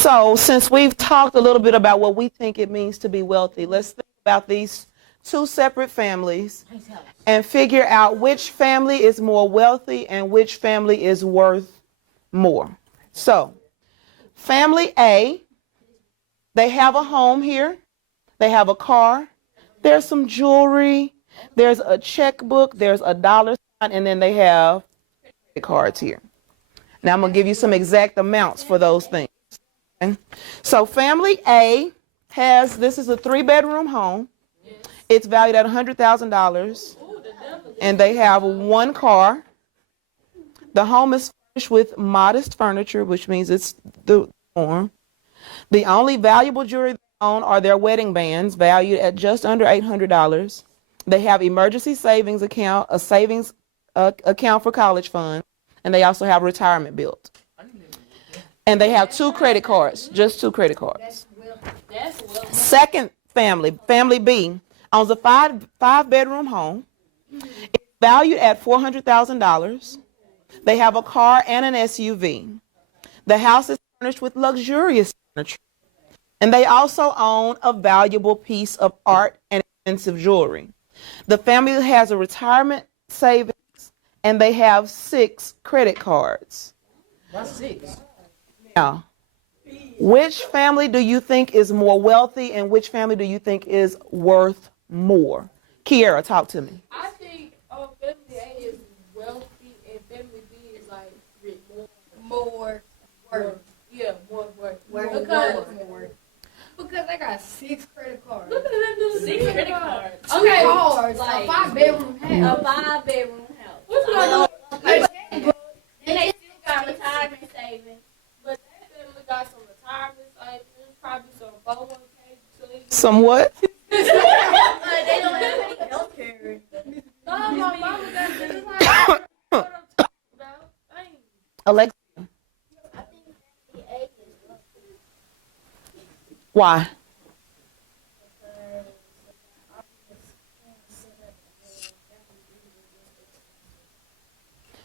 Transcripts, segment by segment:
So since we've talked a little bit about what we think it means to be wealthy, let's think about these two separate families and figure out which family is more wealthy and which family is worth more. So family A, they have a home here, they have a car, there's some jewelry, there's a checkbook, there's a dollar sign, and then they have credit cards here. Now I'm going to give you some exact amounts for those things. Okay? So family A has, this is a 3-bedroom home. It's valued at $100,000, and they have one car. The home is furnished with modest furniture, which means it's the norm. The only valuable jewelry they own are their wedding bands, valued at just under $800. They have emergency savings account, a savings account for college funds, and they also have retirement built. And they have 2 credit cards, just 2 credit cards. Second family, family B, owns a five-bedroom home. It's valued at $400,000. They have a car and an SUV. The house is furnished with luxurious furniture. And they also own a valuable piece of art and expensive jewelry. The family has a retirement savings, and they have 6 credit cards. That's 6. Now, which family do you think is more wealthy and which family do you think is worth more? Kiara, talk to me. I think family A is wealthy and family B is like more worth. Yeah, more worth. Because I got 6 credit cards. Look at them 6 credit cards. Okay, cards. Like, a 5-bedroom house. A 5-bedroom house. What's going on? And they still got retirement savings. But that family got some retirement savings, probably some 401k. Some what? They don't have any health care. No, my mama got this. Like, what I'm talking about. Alexa. I think family A is wealthy. Why?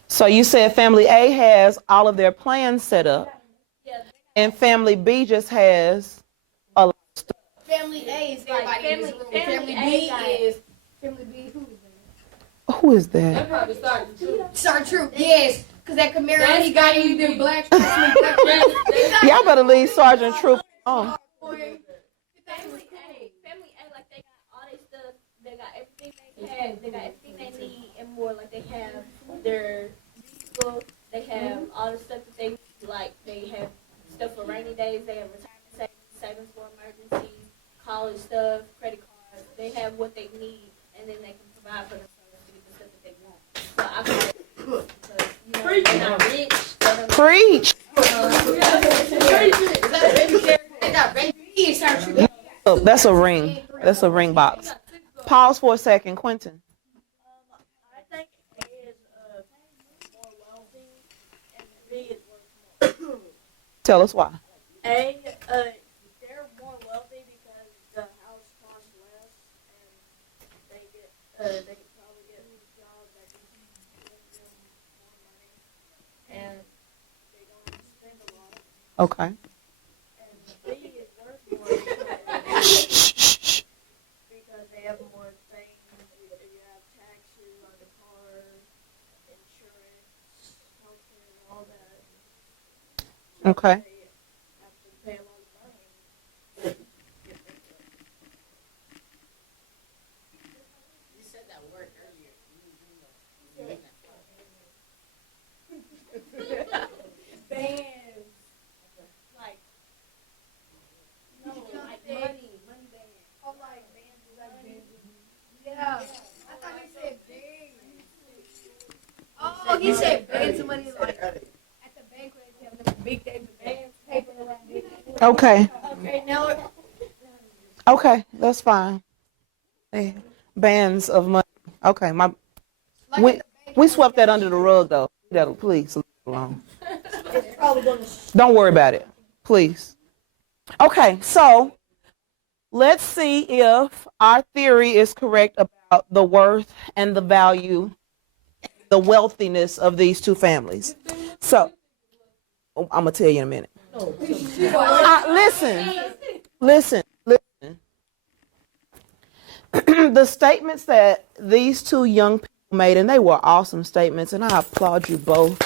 So you said family A has all of their plans set up, and family B just has a lot of stuff. Family A is everybody in this room. Family B is family B. Who is that? That probably Sergeant Troop. Yes, because that Camaro he got you them black. Y'all better leave Sergeant Troop on. Family A, like they got all their stuff. They got everything they have. They got everything they need and more. Like they have their vehicle. They have all the stuff that they need. Like they have stuff for rainy days. They have retirement savings for emergencies, college stuff, credit cards. They have what they need, and then they can provide for themselves to get the stuff that they want. So I feel like because they're not rich. Preach. Oh, that's a ring. That's a ring box. Pause for a second, Quentin. I think A is more wealthy and B is worth more. Tell us why. A, they're more wealthy because the house costs less and they can probably get jobs that can bring them more money and they don't spend a lot. Okay. And B is worth more because they have more things. You have taxes on the car, insurance, healthcare, and all that. Okay. They have to pay a lot of money. You said that word earlier. Bands. Like, no, like money bands. Oh, like bands. Yeah. I thought he said bands. Oh, he said bands of money like at the bank where they have the big bands, paper around it. Okay. Okay, now Okay, that's fine. Hey, bands of money. Okay, we swept that under the rug though. That'll please leave it alone. it's probably going to. Don't worry about it, please. Okay, so let's see if our theory is correct about the worth and the value, the wealthiness of these two families. So, I'm gonna tell you in a minute. Listen. The statements that these two young people made, and they were awesome statements, and I applaud you both.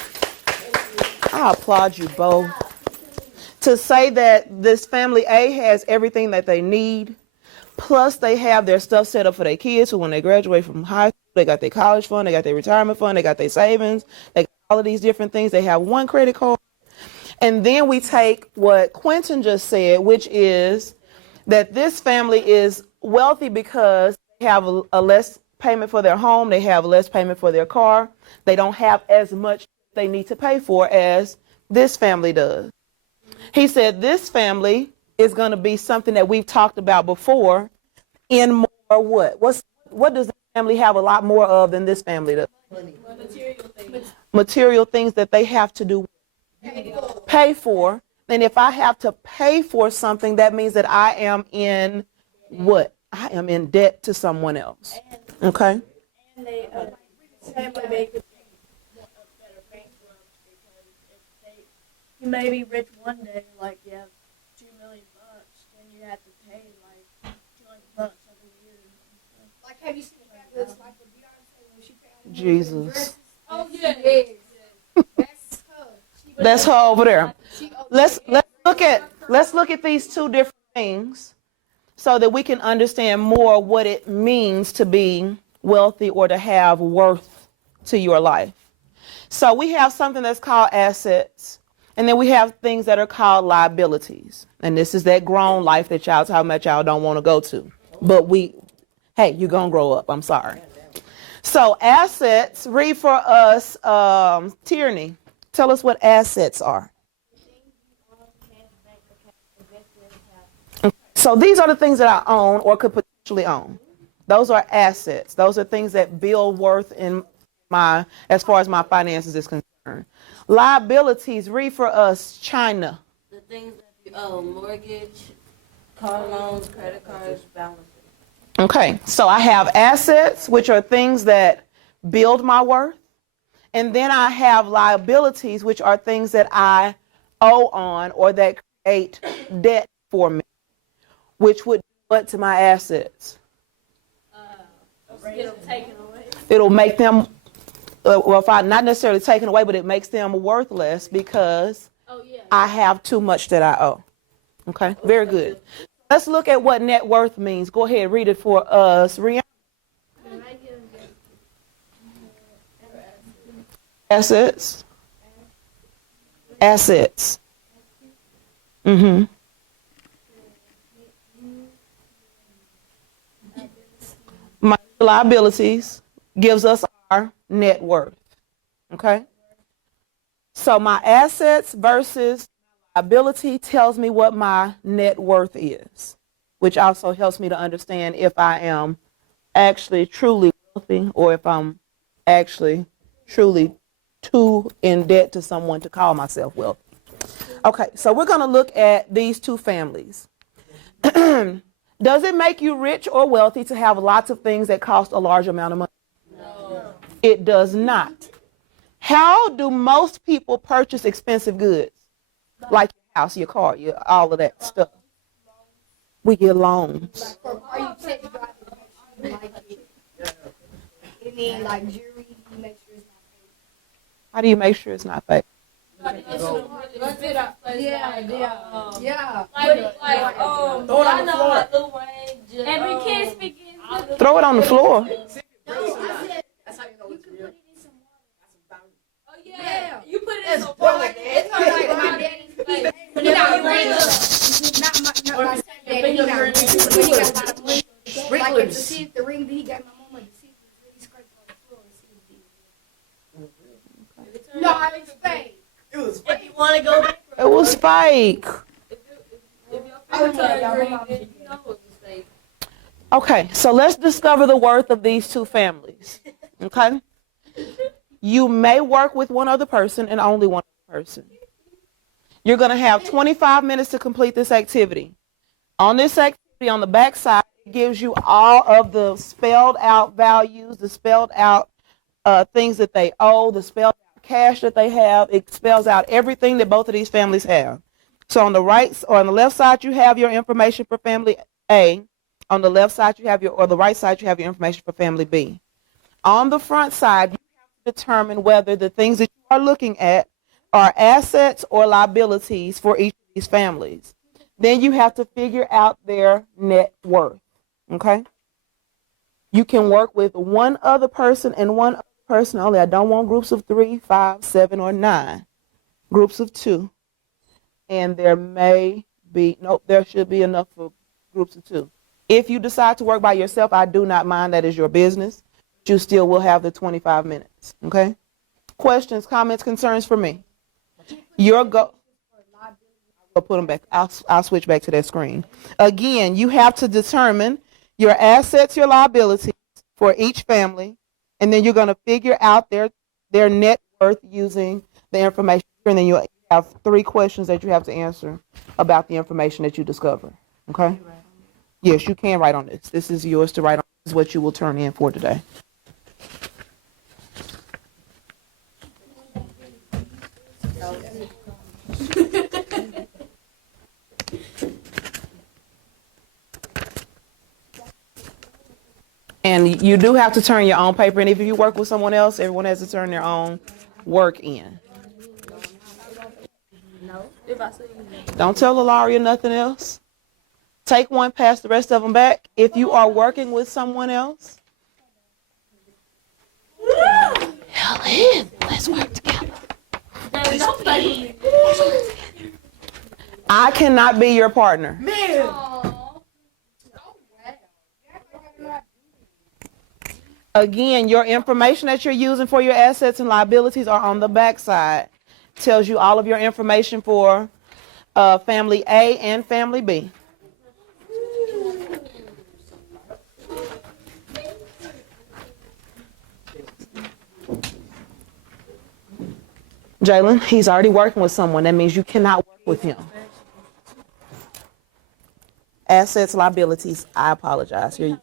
To say that this family A has everything that they need, plus they have their stuff set up for their kids, so when they graduate from high school, they got their college fund, they got their retirement fund, they got their savings, they got all of these different things. They have one credit card. And then we take what Quentin just said, which is that this family is wealthy because they have a less payment for their home, they have less payment for their car, they don't have as much they need to pay for as this family does. He said this family is going to be something that we've talked about before in more what? What does the family have a lot more of than this family does? Material things that they have to do. Pay for. And if I have to pay for something, that means that I am in what? I am in debt to someone else. Okay? And they family may could a better bankrupt because if you may be rich one day, like you have $2 million, then you have to pay like $200 every year. Like, have you seen the fabulous life of Beyonce when she found Jesus. Oh yeah. That's her. That's her over there. Let's look at these two different things so that we can understand more what it means to be wealthy or to have worth to your life. So we have something that's called assets, and then we have things that are called liabilities. And this is that grown life that y'all talking about y'all don't want to go to. But hey, you're going to grow up. I'm sorry. So assets, read for us, Tierney. Tell us what assets are. So these are the things that I own or could potentially own. Those are assets. Those are things that build worth in as far as my finances is concerned. Liabilities, read for us, China. The things that you owe, mortgage, car loans, credit cards, balances. Okay, so I have assets, which are things that build my worth. And then I have liabilities, which are things that I owe on or that create debt for me, which would do what to my assets? It'll make them, if I not necessarily taken away, but it makes them worthless because I have too much that I owe. Okay, very good. Let's look at what net worth means. Go ahead, read it for us, Rihanna. Assets. Mm-hmm. My liabilities gives us our net worth. Okay? So my assets versus liability tells me what my net worth is, which also helps me to understand if I am actually truly wealthy or if I'm actually truly too in debt to someone to call myself wealthy. Okay, so we're going to look at these two families. Does it make you rich or wealthy to have lots of things that cost a large amount of money? No. It does not. How do most people purchase expensive goods? Like your house, your car, all of that stuff. We get loans. Are you tech driving like it? And then like jewelry, you make sure it's not fake. How do you make sure it's not fake? Yeah. I know how Lil Wayne just, Every kid speaking. Throw it on the floor. That's how you know it's real. Oh yeah. You put it in some Or like it's not like my daddy's like he not ring up. Not my daddy. He not ring up. He got a lot of money. Like to see if the ring that he got my mama to see if it's really scraped on the floor and see if it's no, it's fake. It was fake. If you want to go back. It was fake. Okay, so let's discover the worth of these two families. Okay? You may work with one other person and only one other person. You're going to have 25 minutes to complete this activity. On this activity, on the back side, it gives you all of the spelled out values, the spelled out things that they owe, the spelled out cash that they have. It spells out everything that both of these families have. So on the right or on the left side, you have your information for family A. On the left side, you have or the right side, you have your information for family B. On the front side, you have to determine whether the things that you are looking at are assets or liabilities for each of these families. Then you have to figure out their net worth. Okay? You can work with one other person and one other person only. I don't want groups of 3, 5, 7, or 9. Groups of 2. And there should be enough for groups of 2. If you decide to work by yourself, I do not mind. That is your business. But you still will have the 25 minutes. Okay? Questions, comments, concerns for me? I'll put them back. I'll switch back to that screen. Again, you have to determine your assets, your liabilities for each family, and then you're going to figure out their net worth using the information. And then you have 3 questions that you have to answer about the information that you discover. Okay? Yes, you can write on this. This is yours to write on. This is what you will turn in for today. And you do have to turn your own paper in. If you work with someone else, everyone has to turn their own work in. Don't tell Ilaria nothing else. Take one, pass the rest of them back. If you are working with someone else, Helen, let's work together. I cannot be your partner. Again, your information that you're using for your assets and liabilities are on the back side. Tells you all of your information for family A and family B. Jalen, he's already working with someone. That means you cannot work with him. Assets, liabilities. I apologize. Here you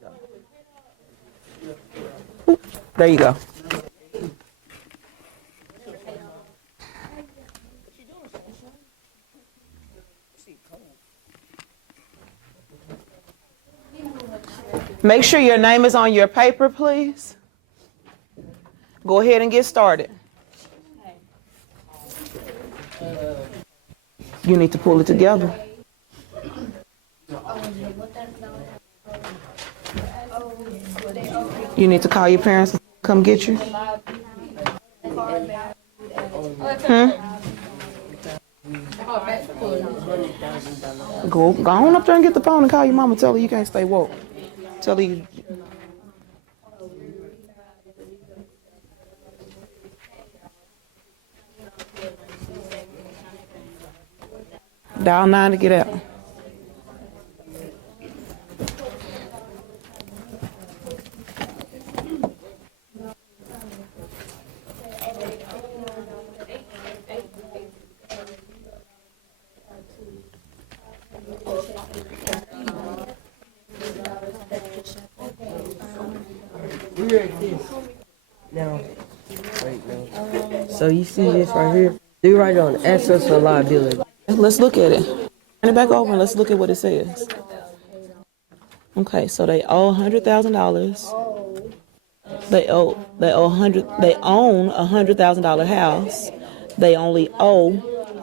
go. There you go. Make sure your name is on your paper, please. Go ahead and get started. You need to pull it together. You need to call your parents and come get you. Go on up there and get the phone and call your mama. Tell her you can't stay woke. Tell her you. Dial 9 to get out. Now, wait, no. So you see this right here? Do you write on assets or liability? Let's look at it. Turn it back over and let's look at what it says. Okay, so they owe $100,000. They own a $100,000 house. They only owe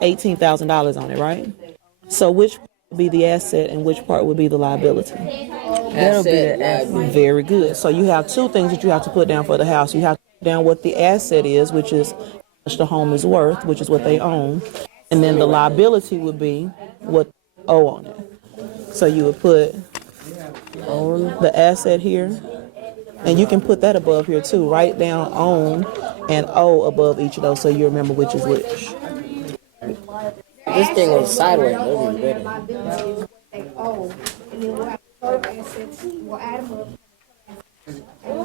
$18,000 on it, right? So which would be the asset and which part would be the liability? That'll be the asset. Very good. So you have 2 things that you have to put down for the house. You have to put down what the asset is, which is how much the home is worth, which is what they own. And then the liability would be what they owe on it. So you would put on the asset here. And you can put that above here too. Write down own and owe above each of those so you remember which is which. This thing was sideways. That'll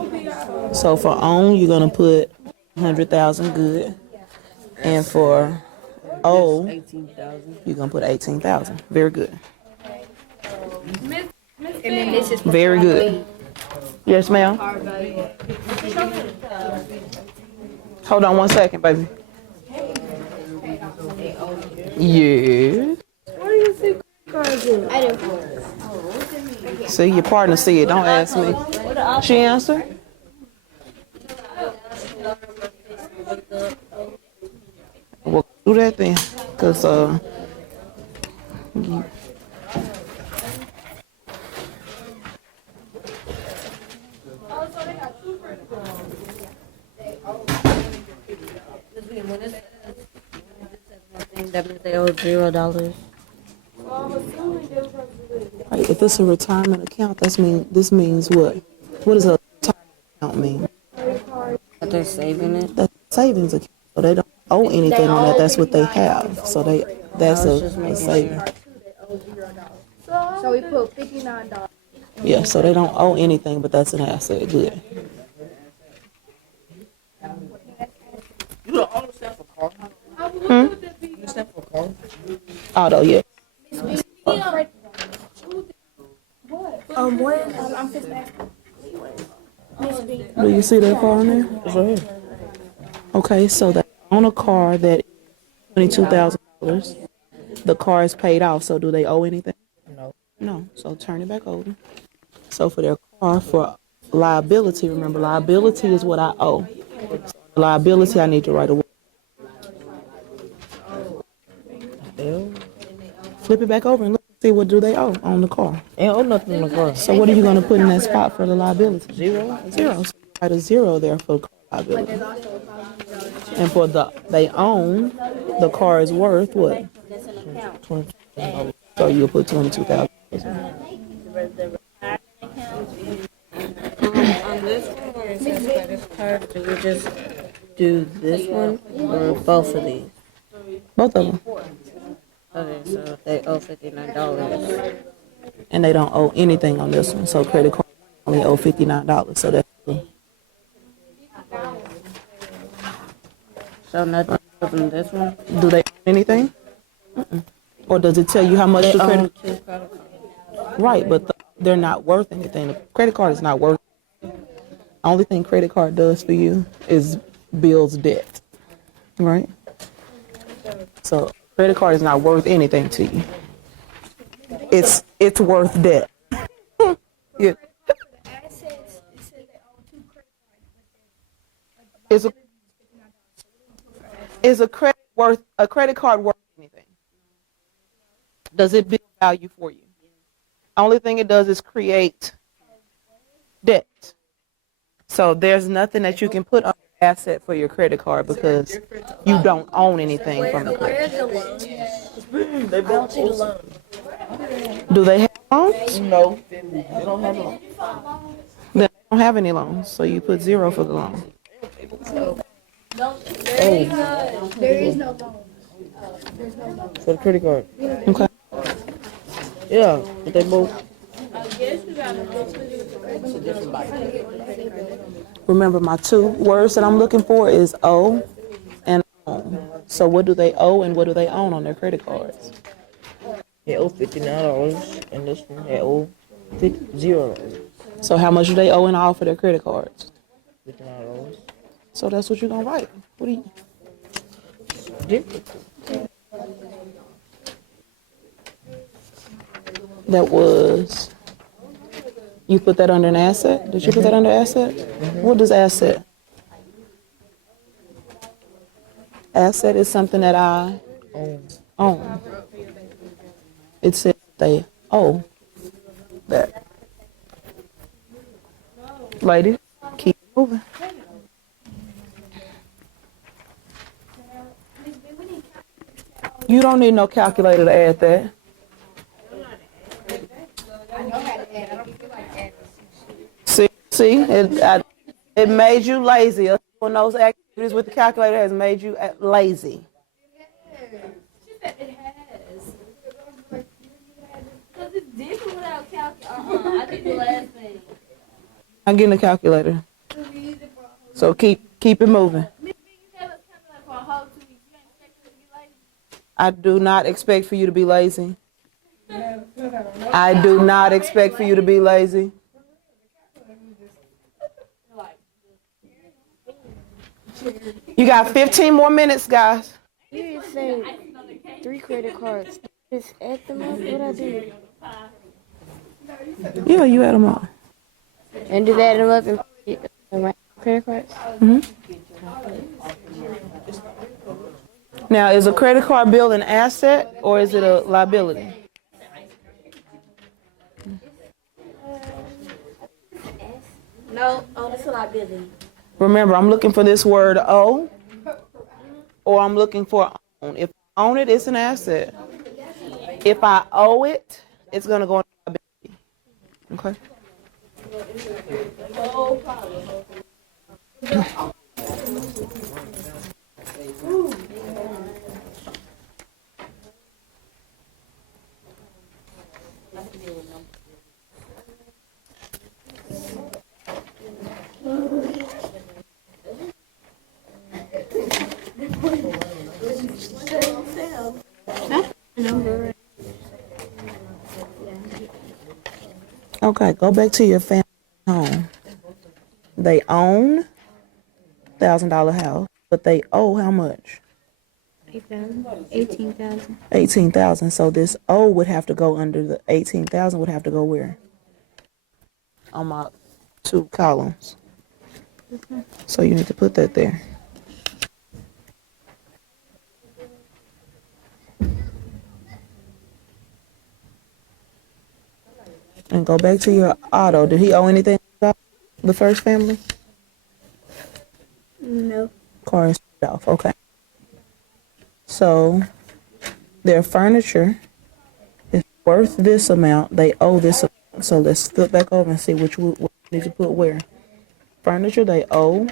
be better. So for own, you're going to put 100,000 good. And for owe, 18,000. you're going to put 18,000. Very good. And then this is Very good. Yes, ma'am. Hold on one second, baby. Yes. See, your partner see it. Don't ask me. She answered? Well, do that then. Because, you- That means they owe $0. right, if it's a retirement account, this means what? What does a retirement account mean? But they're saving it. That's a savings account. So they don't owe anything on that. That's what they have. So that's I was just a making savings. sure. So we put $59. Yeah, so they don't owe anything, but that's an asset. Good. You don't own yourself a car. You stand for a car. Auto, yeah. I'm fixing to ask. Miss B. Do you see that car in there? It's right here. Okay, so they own a car that is $22,000. The car is paid off, so do they owe anything? No. No, so turn it back over. So for their car, for liability, remember liability is what I owe. Liability, I need to write a Hell. flip it back over and look see what do they owe on the car. Ain't owe nothing in the car. So what are you going to put in that spot for the liability? Zero. Zero. So write a zero there for car liability. And for they own, the car is worth what? 20. So you'll put 22,000. On this one, where it says credit card, do we just do this one or both of these? Both of them. Okay, so they owe $59. And they don't owe anything on this one. So credit card only owe $59. So that's good. So nothing on this one? Do they own anything? Mm-mm. Or does it tell you how much They the own credit? 2 credit cards. Right, but they're not worth anything. The credit card is not worth. Only thing credit card does for you is builds debt. Right. So credit card is not worth anything to you. It's worth debt. Yeah. Assets, it says they own 2 credit cards. Is a credit card worth anything? Does it build value for you? Only thing it does is create debt. So there's nothing that you can put on your asset for your credit card because you don't own anything from the credit. They both see the loan. Do they have loans? No. They don't have loan. They don't have any loans, so you put zero for the loan. There is no loan. For the credit card. Okay. Yeah. But they both. Remember, my 2 words that I'm looking for is owe and own. So what do they owe and what do they own on their credit cards? They owe $59, and this one they owe $0. So how much do they owe in all for their credit cards? $59. So that's what you're gonna write. What do you? Different. That was. You put that under an asset? Did you put that under asset? What does asset? Asset is something that I own. It says they owe that. Ladies, keep moving. You don't need no calculator to add that. See, it made you lazy. Doing those activities with the calculator has made you lazy. She said it has. Because it's different without calculator. I did the last thing. I'm getting a calculator. So keep it moving. Miss B, you gave us calculator for a whole 2 weeks. You ain't expect us to be late? I do not expect for you to be lazy. I do not expect for you to be lazy. You got 15 more minutes, guys. You just say 3 credit cards. Just add them up. What I do? Yeah, you add them all. And do that them up and credit cards? Now, is a credit card bill an asset or is it a liability? No, it's a liability. Remember, I'm looking for this word owe, or I'm looking for own. If I own it, it's an asset. If I owe it, it's going to go into liability. Okay? Okay, go back to your family home. They own $1,000 house, but they owe how much? 18,000. 18,000. So this O would have to go under the 18,000 would have to go where? On my 2 columns. So you need to put that there. And go back to your auto. Did he owe anything about the first family? No. Car is paid off. Okay. So their furniture is worth this amount. They owe this amount. So let's flip back over and see what you need to put where. Furniture they owe.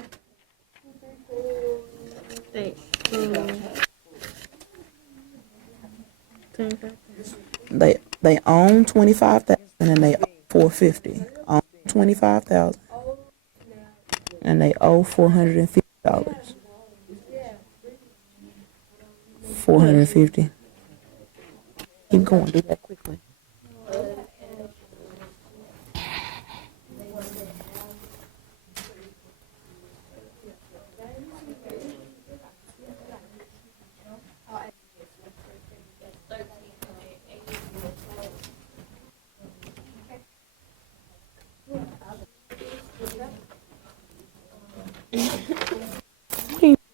They own 25,000 and they owe 450. Own 25,000 and they owe $450. 450. Keep going. Do that quickly.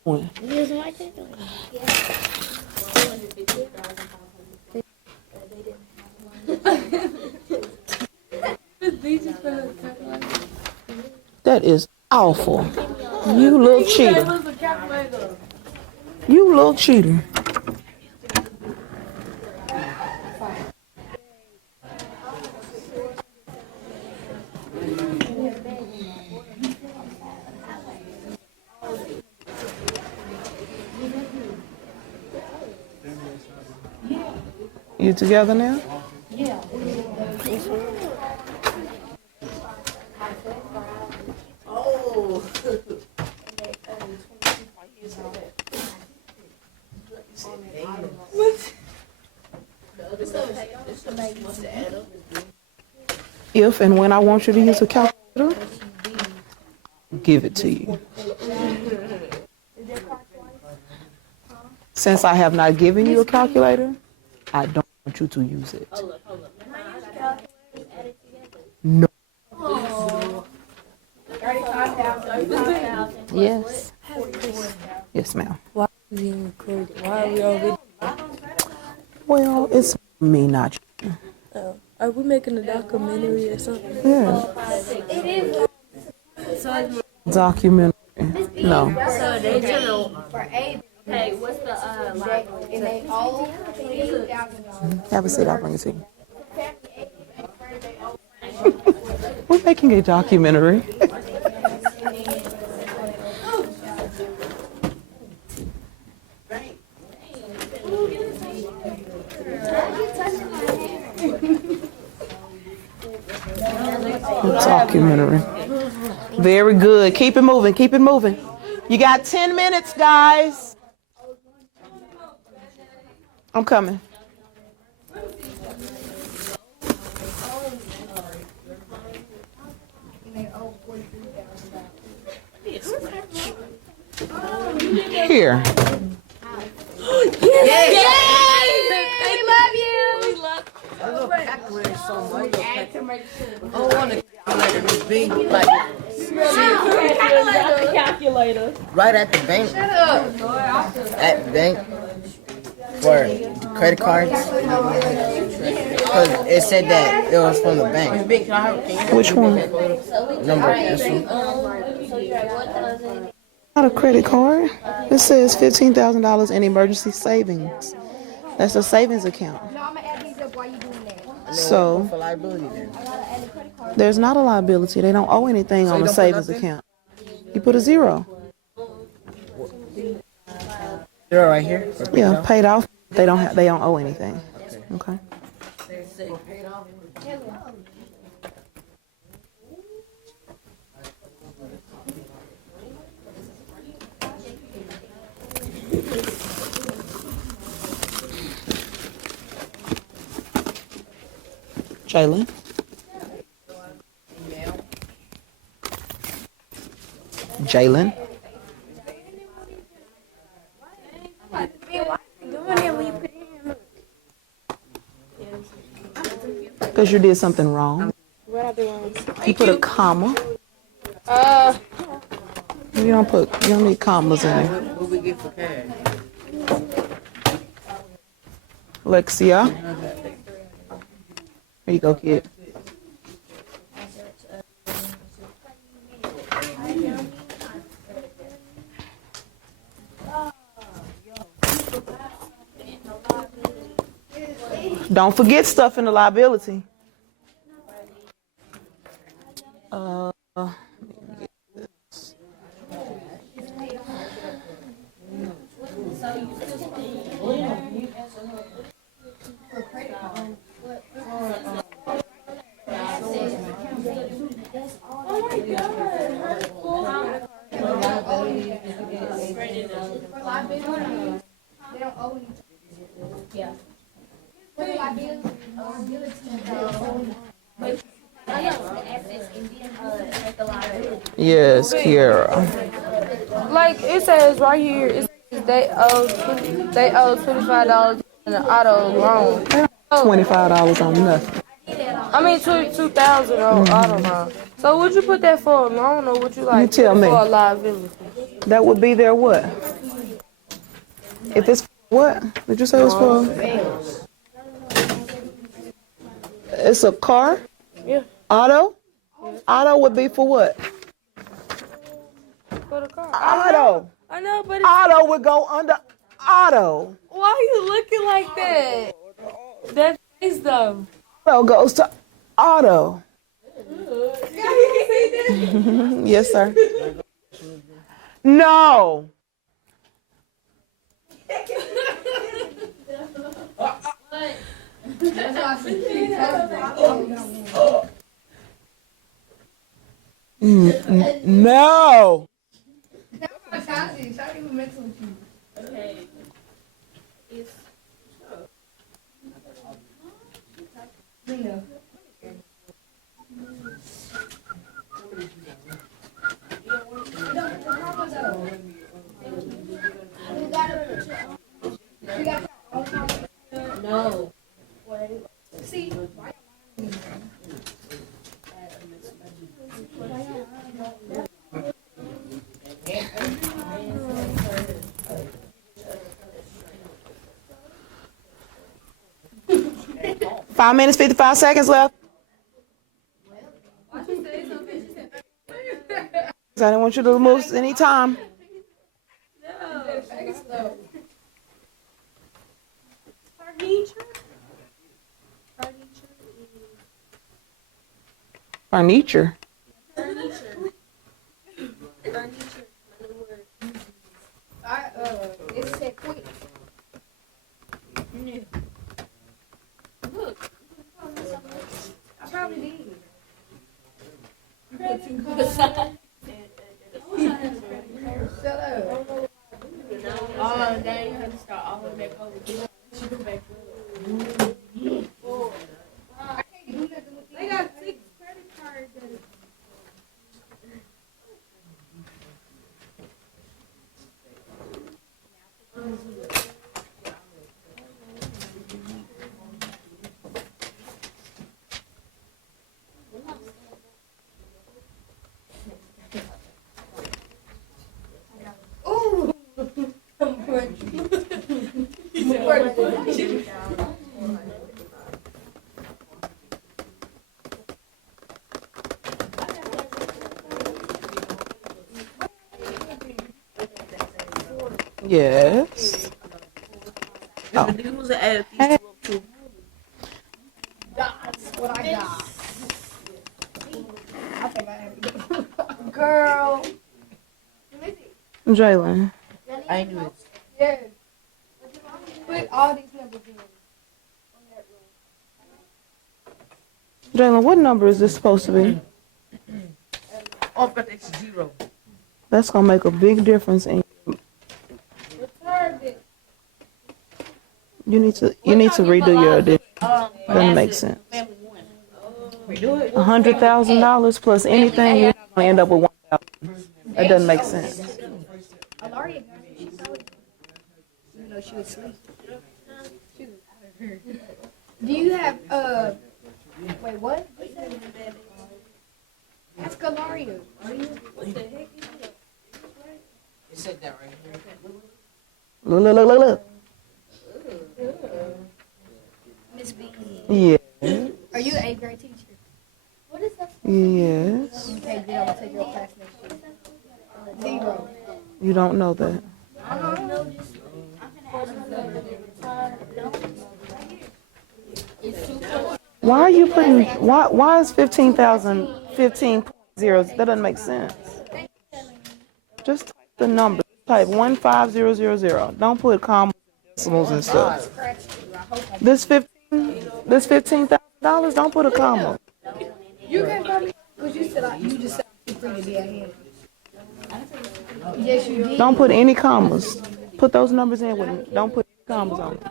What are you doing? That is awful. You little cheater. You little cheater. You together now? If and when I want you to use a calculator, give it to you. Since I have not given you a calculator, I don't want you to use it. No. Yes. Yes, ma'am. Why are we recording? Why are we already? Well, it's me, not you. Are we making a documentary or something? Yeah. Documentary. No. So they do hey, what's the And they owe $28,000. Have a seat. I'll bring it to you. We're making a documentary. Documentary. Very good. Keep it moving. Keep it moving. You got 10 minutes, guys. I'm coming. Here. We love you. We love so much. I don't want to calculator this big, like Calculator. right at the bank. Shut up. At the bank for credit cards. Because it said that it was from the bank. Which one? Number this one. Not a credit card. It says $15,000 in emergency savings. That's a savings account. No, I'm gonna add these up while you doing that. So For liability then. there's not a liability. They don't owe anything on a savings account. You put a zero. Zero right here? Yeah, paid off. They don't owe anything. Okay. Jalen. Jalen. Because you did something wrong. What I do wrong? You put a comma. You don't need commas in there. What we get for cash? Lexia. Here you go, kid. Don't forget stuff in the liability. Yes, Kiara. Like it says right here, it says they owe $25 in an auto loan. $25 on nothing. I mean 2,000 on auto loan. So would you put that for a loan or would you like You tell put it me. for a liability? That would be their what? If it's what? Did you say it was for? It's a car? Yeah. Auto? Auto would be for what? For the car. Auto. I know, but it's, Auto would go under auto. why are you looking like that? That face though. Auto goes to auto. Yes, sir. No. No. No. Five minutes, 55 seconds left. I didn't want you to move any time. Furniture. It said quick. I probably did. Shut up. Oh, dang, you had to start all the way back over. She go back up. I can't do nothing with these. They got 6 credit cards. Yes. Oh. The dudes that added these Hey. two up That's what I got. I think I have it. Girl. Jalen. I ain't do it. Yeah. Put all these numbers in. On that row. Jalen, what number is this supposed to be? Oh, but it's 0. That's gonna make a big difference in Return it. you need to redo your addition. Doesn't make sense. family one. $100,000 plus anything, you're gonna end up with 1,000. That doesn't make sense. Alaria got it. She saw it. Even though she was asleep. She was out of her. Do you have, wait, what? Ask Alaria. What the heck is that? It said that right here. Look. Miss B. Yeah. Are you an 8th grade teacher? What is that? Yes. Okay, then I'm gonna take your class next year. 0. You don't know that. Why are you putting, why is 15,000 15.0? That doesn't make sense. Just type the number. Type 15000. Don't put commas, decimals and stuff. This $15,000, don't put a comma. You can come because you said you just said I'm free to be ahead. Yes, you did. Don't put any commas. Put those numbers in with me. Don't put any commas on it.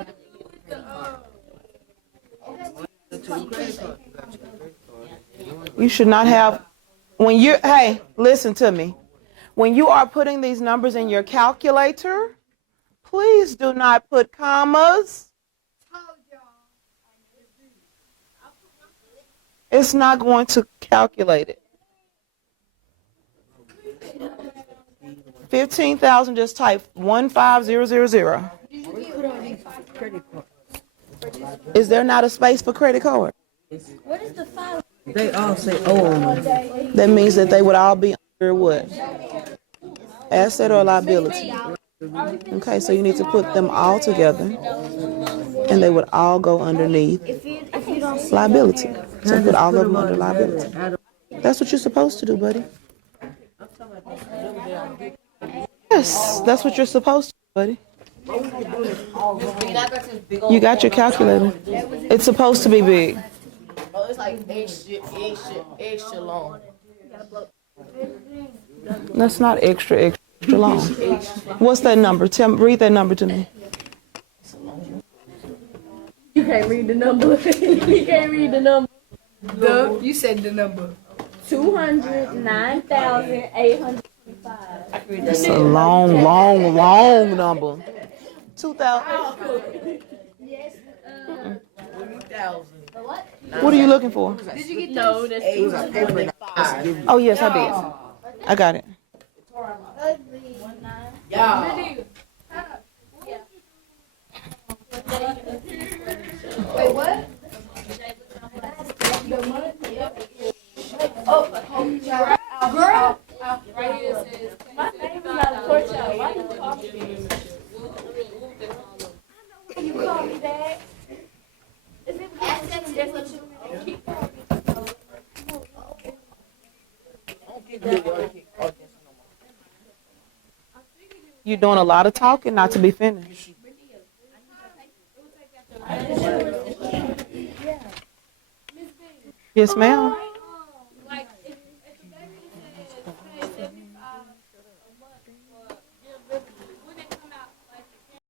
You should not have, hey, listen to me. When you are putting these numbers in your calculator, please do not put commas. It's not going to calculate it. 15,000, just type 15000. Is there not a space for credit card? What is the 5? They all say, oh, That means that they would all be under what? Asset or liability? Okay, so you need to put them all together, and they would all go underneath liability. So put all of them under liability. That's what you're supposed to do, buddy. Yes, that's what you're supposed to do, buddy. You got your calculator. It's supposed to be big. Oh, it's like extra long. That's not extra long. What's that number? Read that number to me. You can't read the number. You can't read the number. You said the number. 209,825. It's a long number. 2,000. What are you looking for? Did you get No, that's 205. Oh, yes, I did. I got it. Wait, what? Girl. Right here it says. My name is not a porch out. Why you call me? You call me that? Is it You're doing a lot of talking not to be finished. Yes, ma'am.